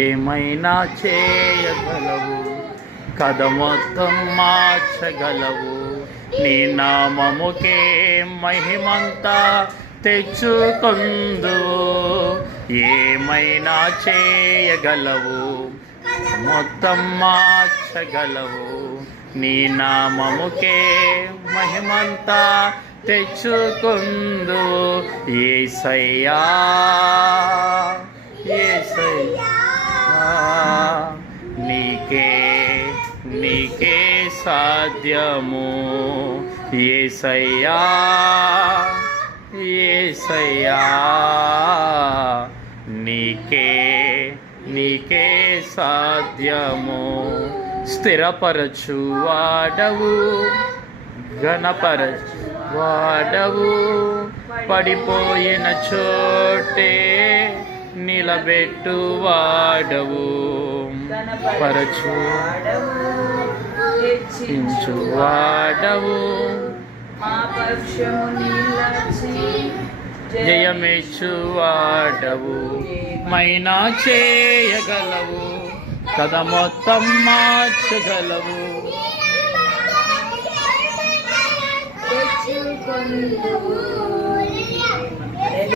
ఏమైనా చేయగలవు, కథ మొత్తం మార్చగలవు. నీ నామముకే మహిమంతా తెచ్చుకొందువు. ఏమైనా చేయగలవు, మొత్తం మార్చగలవు. నీ నామముకే మహిమంతా తెచ్చుకొందువు. యేసయ్యా యేసయ్యా, నీకే సాధ్యము. యేసయ్యా యేసయ్యా, నీకే సాధ్యము. స్థిరపరచు వాడవు, ఘనపరచు వాడవు. పడిపోయిన చోటే నిలబెట్టు వాడవు. పరచు హెచ్చించు వాడవు. జయమిచ్చు వాడవు. మైనా చేయగలవు, కథ మొత్తం మార్చగలవు. తెచ్చుకొందువు.